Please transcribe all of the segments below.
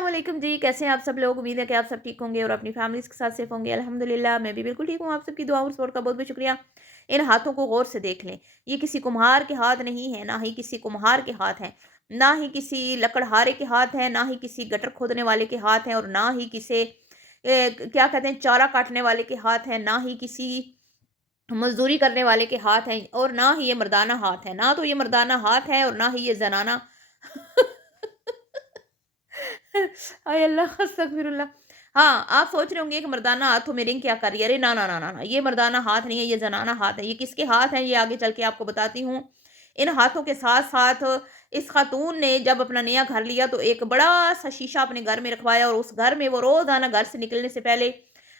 अस्सलाम वालेकुम जी, कैसे हैं आप सब लोग। उम्मीद है कि आप सब ठीक होंगे और अपनी फैमिलीज़ के साथ सेफ होंगे। अल्हम्दुलिल्लाह मैं भी बिल्कुल ठीक हूँ। आप सबकी दुआ और सपोर्ट का बहुत बहुत शुक्रिया। इन हाथों को गौर से देख लें, ये किसी कुम्हार के हाथ नहीं है, ना ही किसी कुम्हार के हाथ हैं, ना ही किसी लकड़हारे के हाथ हैं, ना ही किसी गटर खोदने वाले के हाथ हैं, और ना ही किसी क्या कहते हैं चारा काटने वाले के हाथ हैं, ना ही किसी मजदूरी करने वाले के हाथ हैं, और ना ही ये मर्दाना हाथ है। ना तो ये मर्दाना हाथ है और ना ही ये जनाना हाय अल्लाह, अस्तगफिरुल्लाह। हाँ, आप सोच रहे होंगे कि मर्दाना हाथों में रिंग क्या कर रही है? अरे ना, ना, ना, ना, ना, ये मर्दाना हाथ नहीं है, ये ज़नाना हाथ है। ये किसके हाथ हैं, ये आगे चल के आपको बताती हूँ। इन हाथों के साथ-साथ इस खातून ने जब अपना नया घर लिया तो एक बड़ा-सा शीशा अपने घर में रखवाया, और उस घर में वो रोज़ाना घर से निकलने से पहले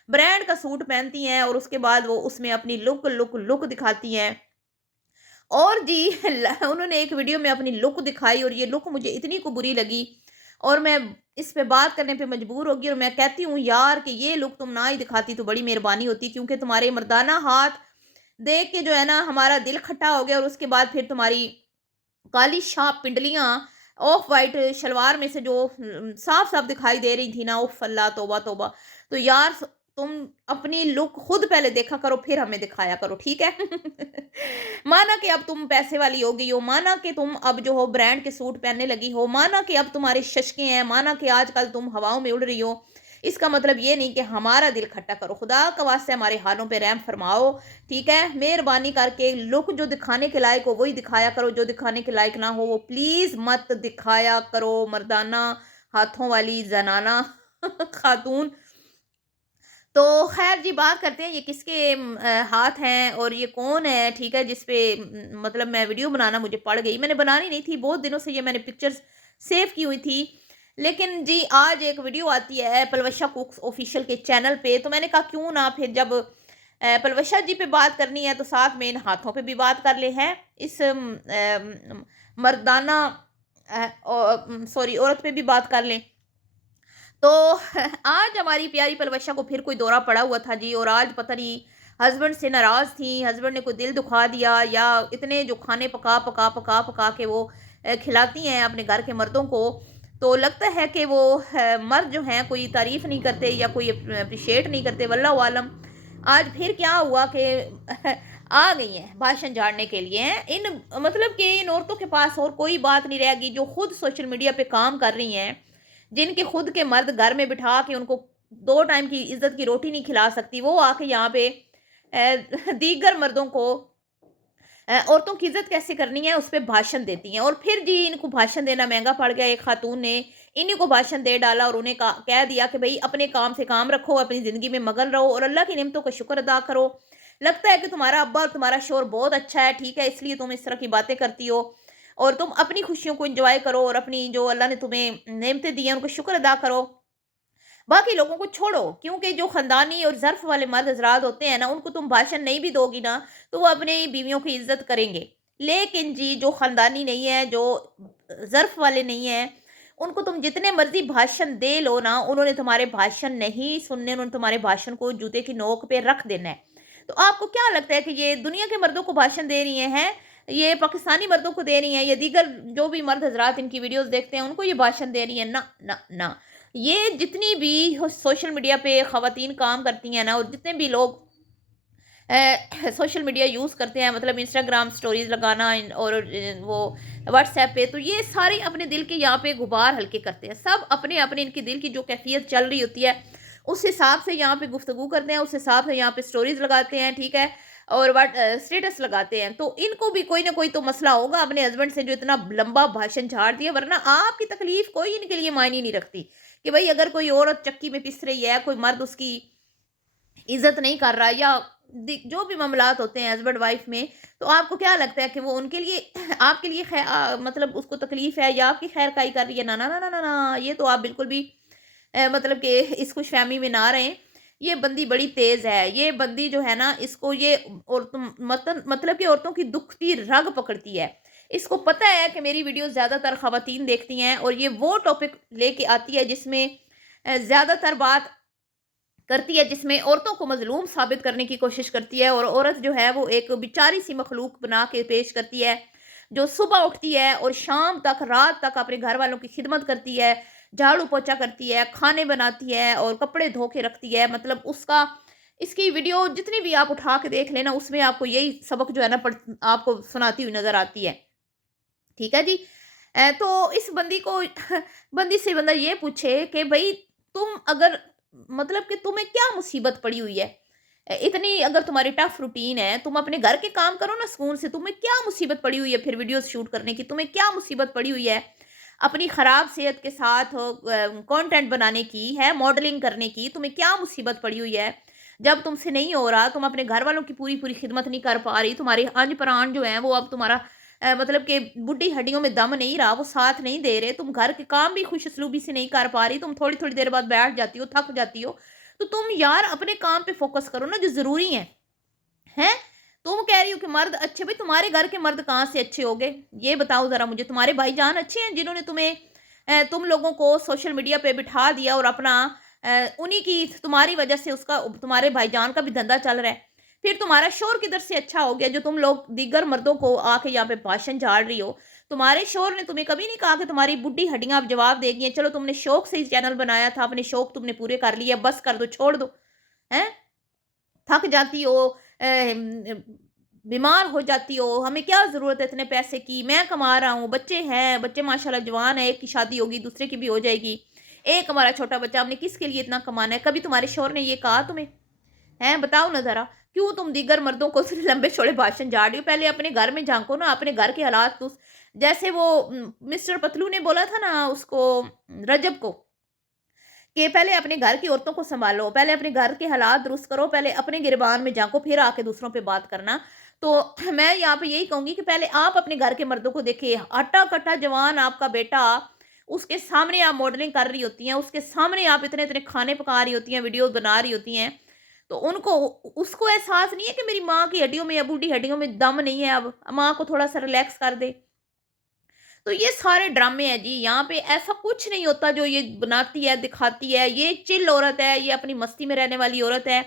ब्रांड का सूट पहनती हैं, और उसके बाद वो उसमें अपनी लुक दिखाती हैं। और जी उन्होंने एक वीडियो में अपनी लुक दिखाई, और ये लुक मुझे इतनी को बुरी लगी, और मैं इस पे बात करने पे मजबूर हो गई, और मैं कहती हूँ यार कि ये लुक तुम ना ही दिखाती तो बड़ी मेहरबानी होती, क्योंकि तुम्हारे मर्दाना हाथ देख के जो है ना हमारा दिल खट्टा हो गया, और उसके बाद फिर तुम्हारी काली छाप पिंडलियां ऑफ वाइट शलवार में से जो साफ साफ दिखाई दे रही थी ना, उफ अल्लाह, तौबा तौबा। तो यार तुम अपनी लुक खुद पहले देखा करो, फिर हमें दिखाया करो, ठीक है। माना कि अब तुम पैसे वाली हो गई हो, माना कि तुम अब जो हो ब्रांड के सूट पहनने लगी हो, माना कि अब तुम्हारे शशके हैं, माना कि आजकल तुम हवाओं में उड़ रही हो, इसका मतलब ये नहीं कि हमारा दिल खट्टा करो। खुदा का वास्ते हमारे हालों पे रहम फरमाओ, ठीक है? मेहरबानी करके लुक जो दिखाने के लायक हो वही दिखाया करो, जो दिखाने के लायक ना हो वो प्लीज़ मत दिखाया करो। मर्दाना हाथों वाली ज़नाना खातून। तो ख़ैर जी, बात करते हैं ये किसके हाथ हैं और ये कौन है, ठीक है? जिस पे मतलब मैं वीडियो बनाना मुझे पड़ गई। मैंने बनानी नहीं थी, बहुत दिनों से ये मैंने पिक्चर्स सेव की हुई थी। लेकिन जी आज एक वीडियो आती है पलवशा कुक्स ऑफ़िशियल के चैनल पे, तो मैंने कहा क्यों ना फिर जब पलवशा जी पे बात करनी है तो साथ में इन हाथों पे भी बात कर ले हैं। इस मर्दाना सॉरी औरत पे भी बात कर लें। तो आज हमारी प्यारी पलवशा को फिर कोई दौरा पड़ा हुआ था जी, और आज पता नहीं हस्बैंड से नाराज़ थी, हस्बैंड ने कोई दिल दुखा दिया, या इतने जो खाने पका के वो खिलाती हैं अपने घर के मर्दों को, तो लगता है कि वो मर्द जो हैं कोई तारीफ़ नहीं करते या कोई अप्रिशिएट नहीं करते, वल्लाहु आलम। आज फिर क्या हुआ कि आ गई हैं भाषण झाड़ने के लिए हैं। इन मतलब कि इन औरतों के पास और कोई बात नहीं रहेगी, जो खुद सोशल मीडिया पे काम कर रही हैं, जिनके खुद के मर्द घर में बिठा के उनको 2 टाइम की इज़्ज़त की रोटी नहीं खिला सकती, वो आके यहाँ पे दीगर मर्दों को औरतों की इज़्ज़त कैसे करनी है, उस पे भाषण देती हैं। और फिर जी इनको भाषण देना महँगा पड़ गया। एक खातून ने इन्हीं को भाषण दे डाला, और उन्हें कह दिया कि भई अपने काम से काम रखो, अपनी ज़िंदगी में मगन रहो और अल्लाह की नेमतों का शुक्र अदा करो। लगता है कि तुम्हारा अब्बा और तुम्हारा शौहर बहुत अच्छा है, ठीक है, इसलिए तुम इस तरह की बातें करती हो, और तुम अपनी खुशियों को एन्जॉय करो, और अपनी जो अल्लाह ने तुम्हें नेमतें दी हैं, उनको शुक्र अदा करो। बाकी लोगों को छोड़ो, क्योंकि जो ख़ानदानी और ज़र्फ़ वाले मर्द हज़रात होते हैं ना, उनको तुम भाषण नहीं भी दोगी ना, तो वो अपनी बीवियों की इज़्ज़त करेंगे। लेकिन जी जो ख़ानदानी नहीं है, जो ज़र्फ़ वाले नहीं हैं, उनको तुम जितने मर्ज़ी भाषण दे लो ना, उन्होंने तुम्हारे भाषण नहीं सुनने, उन्होंने तुम्हारे भाषण को जूते की नोक पे रख देना है। तो आपको क्या लगता है कि ये दुनिया के मर्दों को भाषण दे रही हैं? ये पाकिस्तानी मर्दों को दे रही हैं, या दीगर जो भी मर्द हज़रात इनकी वीडियोज़ देखते हैं, उनको ये भाषण दे रही हैं? ना, ना, ना। ये जितनी भी सोशल मीडिया पे ख़वातीन काम करती हैं ना, और जितने भी लोग सोशल मीडिया यूज़ करते हैं, मतलब इंस्टाग्राम स्टोरीज़ लगाना और वो व्हाट्सएप पे, तो ये सारे अपने दिल के यहाँ पे गुबार हल्के करते हैं। सब अपने अपने इनकी दिल की जो कैफियत चल रही होती है, उस हिसाब से यहाँ पे गुफ्तगू करते हैं, उस हिसाब से यहाँ पे स्टोरीज़ लगाते हैं, ठीक है, और स्टेटस लगाते हैं। तो इनको भी कोई ना कोई तो मसला होगा अपने हस्बैंड से, जो इतना लंबा भाषण झाड़ दिया, वरना आपकी तकलीफ कोई इनके लिए मायने नहीं रखती। कि भाई अगर कोई औरत चक्की में पिस रही है, कोई मर्द उसकी इज़्ज़त नहीं कर रहा, या जो भी मामलात होते हैं हस्बैंड वाइफ में, तो आपको क्या लगता है कि वो उनके लिए आपके लिए मतलब उसको तकलीफ़ है या आपकी खैर-खाई कर रही है? ना, ना, ना, ना, ना, ना, ये तो आप बिल्कुल भी मतलब कि इस खुशफ़हमी में ना रहें। ये बंदी बड़ी तेज़ है, ये बंदी जो है ना, इसको ये औरतों मतलब कि औरतों की दुखती रग पकड़ती है। इसको पता है कि मेरी वीडियोज़ ज़्यादातर ख़वातीन देखती हैं, और ये वो टॉपिक लेके आती है जिसमें ज़्यादातर बात करती है, जिसमें औरतों को मज़लूम साबित करने की कोशिश करती है, और औरत जो है वो एक बेचारी सी मखलूक बना के पेश करती है, जो सुबह उठती है और शाम तक, रात तक अपने घर वालों की खिदमत करती है, झाड़ू पोछा करती है, खाने बनाती है और कपड़े धो के रखती है। मतलब उसका इसकी वीडियो जितनी भी आप उठा के देख लेना, उसमें आपको यही सबक जो है ना आपको सुनाती हुई नज़र आती है। ठीक है जी। तो इस बंदी को बंदी से बंदा ये पूछे कि भई तुम अगर मतलब कि तुम्हें क्या मुसीबत पड़ी हुई है? इतनी अगर तुम्हारी टफ रूटीन है, तुम अपने घर के काम करो ना सुकून से, तुम्हें क्या मुसीबत पड़ी हुई है फिर वीडियोज़ शूट करने की? तुम्हें क्या मुसीबत पड़ी हुई है? अपनी खराब सेहत के साथ कंटेंट बनाने की, है मॉडलिंग करने की, तुम्हें क्या मुसीबत पड़ी हुई है? जब तुमसे नहीं हो रहा, तुम अपने घर वालों की पूरी-पूरी खिदमत नहीं कर पा रही, तुम्हारे अंज-प्राण जो हैं वो अब तुम्हारा मतलब कि बुड्ढी हड्डियों में दम नहीं रहा, वो साथ नहीं दे रहे, तुम घर के काम भी खुश उसलूबी से नहीं कर पा रही, तुम थोड़ी-थोड़ी देर बाद बैठ जाती हो, थक जाती हो। तो तुम यार अपने काम पे फ़ोकस करो ना जो ज़रूरी है, हैं? तुम कह रही हो कि मर्द अच्छे, भई तुम्हारे घर के मर्द कहाँ से अच्छे हो गए? ये बताओ ज़रा मुझे, तुम्हारे भाईजान अच्छे हैं जिन्होंने तुम्हें तुम लोगों को सोशल मीडिया पे बिठा दिया और अपना उन्हीं की तुम्हारी वजह से उसका तुम्हारे भाईजान का भी धंधा चल रहा है। फिर तुम्हारा शौहर किधर से अच्छा हो गया जो तुम लोग दीगर मर्दों को आके यहाँ पे भाषण झाड़ रही हो? तुम्हारे शौहर ने तुम्हें कभी नहीं कहा कि तुम्हारी बुड्ढी हड्डियाँ अब जवाब देगी हैं, चलो तुमने शौक से ही चैनल बनाया था, अपने शौक तुमने पूरे कर लिए, बस कर दो, छोड़ दो, हैं? थक जाती हो, बीमार हो जाती हो, हमें क्या ज़रूरत है इतने पैसे की, मैं कमा रहा हूँ, बच्चे हैं, बच्चे माशाल्लाह जवान है, एक की शादी होगी, दूसरे की भी हो जाएगी। एक हमारा छोटा बच्चा, हमने किसके लिए इतना कमाना है? कभी तुम्हारे शौहर ने ये कहा तुम्हें? हैं? बताओ ना ज़रा, क्यों तुम दीगर मर्दों को सिर्फ़ लंबे-चौड़े भाषण झाड़ रही हो? पहले अपने घर में झाँको ना, अपने घर के हालात तो जैसे वो मिस्टर पतलू ने बोला था ना उसको रजब को कि पहले अपने घर की औरतों को सँभालो, पहले अपने घर के हालात दुरुस्त करो, पहले अपने गिरबान में झाँको, फिर आके दूसरों पे बात करना। तो मैं यहाँ पे यही कहूँगी कि पहले आप अपने घर के मर्दों को देखिए, हट्टा-कट्टा जवान आपका बेटा, उसके सामने आप मॉडलिंग कर रही होती हैं, उसके सामने आप इतने-इतने खाने पका रही होती हैं, वीडियोज़ बना रही होती हैं, तो उनको उसको एहसास नहीं है कि मेरी माँ की हड्डियों में या बूढ़ी हड्डियों में दम नहीं है अब, माँ को थोड़ा-सा रिलैक्स कर दे। तो ये सारे ड्रामे हैं जी, यहाँ पे ऐसा कुछ नहीं होता जो ये बनाती है, दिखाती है। ये चिल औरत है, ये अपनी मस्ती में रहने वाली औरत है।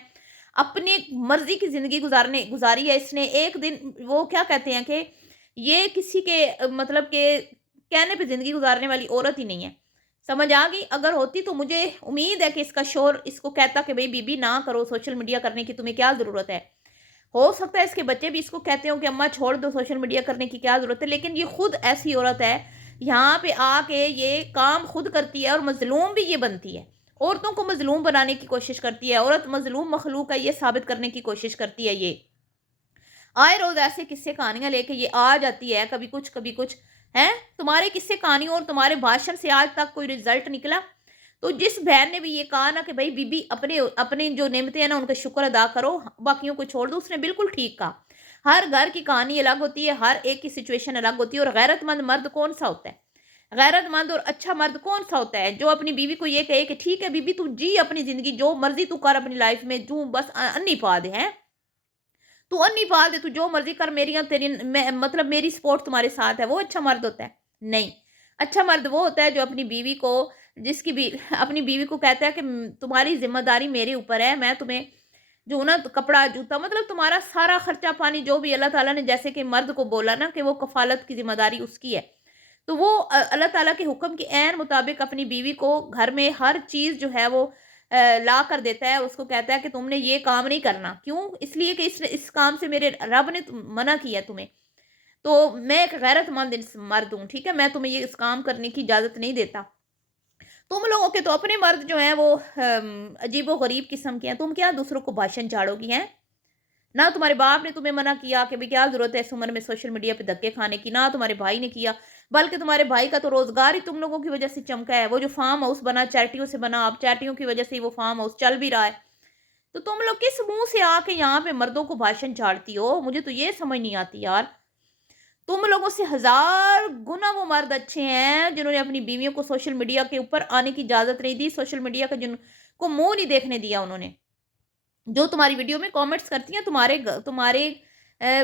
अपनी मर्ज़ी की ज़िंदगी गुज़ारी है इसने। एक दिन वो क्या कहते हैं कि ये किसी के मतलब के कहने पे ज़िंदगी गुज़ारने वाली औरत ही नहीं है। समझ आ गई? अगर होती तो मुझे उम्मीद है कि इसका शौहर इसको कहता कि भई बीबी ना करो सोशल मीडिया करने की, तुम्हें क्या ज़रूरत है? हो सकता है इसके बच्चे भी इसको कहते हों कि अम्मा छोड़ दो सोशल मीडिया करने की क्या ज़रूरत है, लेकिन ये खुद ऐसी औरत है, यहाँ पे आके ये काम खुद करती है और मज़लूम भी ये बनती है। औरतों को मज़लूम बनाने की कोशिश करती है, औरत मज़लूम मख़लूक़ है ये साबित करने की कोशिश करती है ये। आए रोज़ ऐसे किस्से कहानियाँ लेके ये आ जाती है, कभी कुछ, हैं? तुम्हारे किस्से कहानियों और तुम्हारे भाषण से आज तक कोई रिज़ल्ट निकला? तो जिस बहन ने भी ये कहा ना कि भई बीबी अपने अपनी जो नेमतें हैं ना उनका शुक्र अदा करो, बाकियों को छोड़ दो, उसने बिल्कुल ठीक कहा। हर घर की कहानी अलग होती है, हर एक की सिचुएशन अलग होती है और गैरतमंद मर्द कौन-सा होता है? गैरतमंद और अच्छा मर्द कौन-सा होता है? जो अपनी बीवी को ये कहे कि ठीक है बीबी तू जी अपनी ज़िंदगी, जो मर्ज़ी तू कर अपनी लाइफ़ में, तू बस अन्नी पा दे, हैं? तू अन्नी पाल दे, तू जो मर्ज़ी कर, मेरी और तेरी मैं मतलब मेरी सपोर्ट तुम्हारे साथ है, वो अच्छा मर्द होता है? नहीं। अच्छा मर्द वो होता है जो अपनी बीवी को जिसकी बी अपनी बीवी को कहता है कि तुम्हारी ज़िम्मेदारी मेरे ऊपर है, मैं तुम्हें जो ना तो कपड़ा, जूता मतलब तुम्हारा सारा खर्चा पानी जो भी अल्लाह ताला ने जैसे कि मर्द को बोला ना कि वो कफ़ालत की ज़िम्मेदारी उसकी है। तो वो अल्लाह ताला के हुक्म के ऐन मुताबिक अपनी बीवी को घर में हर चीज़ जो है वो ला कर देता है, उसको कहता है कि तुमने ये काम नहीं करना। क्यों? इसलिए कि इस काम से मेरे रब ने मना किया तुम्हें। तो मैं एक गैरतमंद मर्द हूँ, ठीक है? मैं तुम्हें ये इस काम करने की इजाज़त नहीं देता। तुम लोगों के तो अपने मर्द जो हैं वो अजीबो-गरीब किस्म के हैं। तुम क्या दूसरों को भाषण झाड़ोगी, हैं? ना तुम्हारे बाप ने तुम्हें मना किया कि भई क्या ज़रूरत है इस उम्र में सोशल मीडिया पे धक्के खाने की, ना तुम्हारे भाई ने किया, बल्कि तुम्हारे भाई का तो रोज़गार ही तुम लोगों की वज़ह से चमका है। वो जो फार्म हाउस बना चैरिटियों से बना, अब चैरिटियों की वज़ह से ही वो फार्म हाउस चल भी रहा है। तो तुम लोग किस मुँह से आके यहाँ पे मर्दों को भाषण झाड़ती हो? मुझे तो ये समझ नहीं आती यार। तुम लोगों से हज़ार गुना वो मर्द अच्छे हैं जिन्होंने अपनी बीवियों को सोशल मीडिया के ऊपर आने की इजाज़त नहीं दी, सोशल मीडिया का जिनको मुँह नहीं देखने दिया उन्होंने। जो तुम्हारी वीडियो में कमेंट्स करती हैं तुम्हारे अ,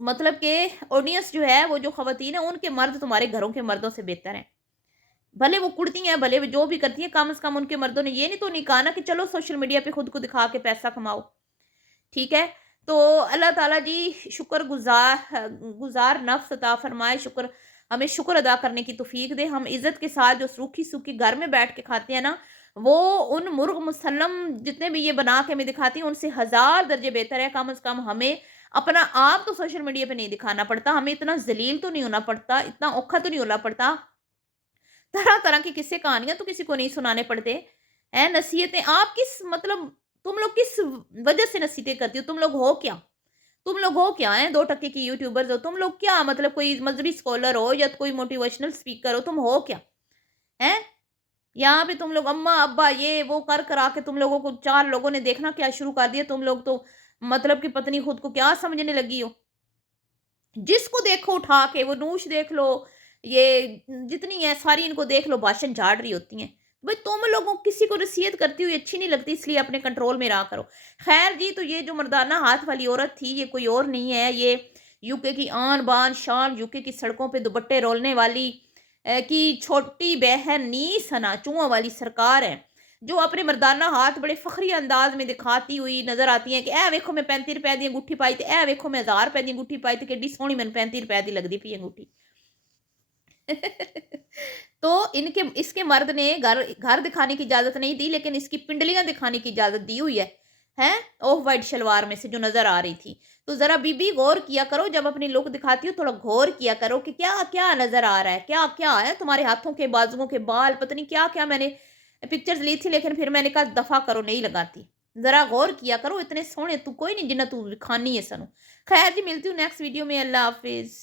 मतलब के ऑडियंस जो है वो जो ख़वातीन है उनके मर्द तुम्हारे घरों के मर्दों से बेहतर हैं। भले वो कुड़ती हैं, भले वो जो भी करती हैं, कम से कम उनके मर्दों ने ये नहीं तो नहीं कहा ना कि चलो सोशल मीडिया पे खुद को दिखा के पैसा कमाओ। ठीक है? तो अल्लाह ताला जी शुक्रगुज़ार गुज़ार नफ़्स अता फ़रमाए, शुक्र हमें शुक्र अदा करने की तौफीक दे। हम इज़्ज़त के साथ जो रूखी-सूखी घर में बैठ के खाते हैं ना, वो उन मुर्ग मुसल्लम जितने भी ये बना के हमें दिखाती हैं, उनसे हज़ार दर्जे बेहतर है। कम से कम हमें अपना आप तो सोशल मीडिया पे नहीं दिखाना पड़ता, हमें इतना ज़लील तो नहीं होना पड़ता, इतना औखा तो नहीं होना पड़ता, तरह-तरह की किस्से कहानियाँ तो किसी को नहीं सुनाने पड़ते, हैं? नसीहतें आप किस मतलब तुम लोग किस वजह से नसीहतें करती हो? तुम लोग हो क्या? तुम लोग हो क्या हैं? 2 टके की यूट्यूबर्स हो, तुम लोग क्या मतलब कोई मज़हबी स्कॉलर हो या कोई मोटिवेशनल स्पीकर हो, तुम हो क्या? हैं? यहाँ पे तुम लोग अम्मा-अब्बा ये वो कर करा के तुम लोगों को 4 लोगों ने देखना क्या शुरू कर दिया, तुम लोग तो मतलब कि पता नहीं खुद को क्या समझने लगी हो। जिसको देखो उठा के वो नूश देख लो, ये जितनी है सारी इनको देख लो भाषण झाड़ रही होती हैं। भाई तुम लोगों किसी को नसीहत करती हुई अच्छी नहीं लगती इसलिए अपने कंट्रोल में रहा करो। ख़ैर जी, तो ये जो मर्दाना हाथ वाली औरत थी ये कोई और नहीं है, ये यूके की आन-बान शान, यूके की सड़कों पे दुपट्टे रोलने वाली की छोटी बहन नी सनाचुओं वाली सरकार है। जो अपने मर्दाना हाथ बड़े फ़ख्री अंदाज़ में दिखाती हुई नज़र आती हैं कि "ए वेखो मैं 35 रुपए दी अंगूठी पाई ते, ए वेखो मैं 1000 रुपए दी अंगूठी पाई ते किड्डी सोहनी मैनूं 35 रुपए दी लगदी पई अंगूठी।" तो इनके इसके मर्द ने घर घर दिखाने की इजाज़त नहीं दी, लेकिन इसकी पिंडलियाँ दिखाने की इजाज़त दी हुई है। हैं? ऑफ व्हाइट शलवार में से जो नज़र आ रही थी। तो ज़रा बीबी गौर किया करो जब अपनी लुक दिखाती हो, थोड़ा गौर किया करो कि क्या-क्या नज़र आ रहा है? क्या-क्या है तुम्हारे हाथों के, बाजुओं के बाल, पता नहीं क्या-क्या मैंने पिक्चर्स ली थी, लेकिन फिर मैंने कहा दफ़ा करो, नहीं लगाती। ज़रा गौर किया करो, इतने सोहणे तू कोई नहीं जिन्ना तू विखानी है सानू। खैर जी, मिलती हूँ नेक्स्ट वीडियो में। अल्लाह हाफ़िज़।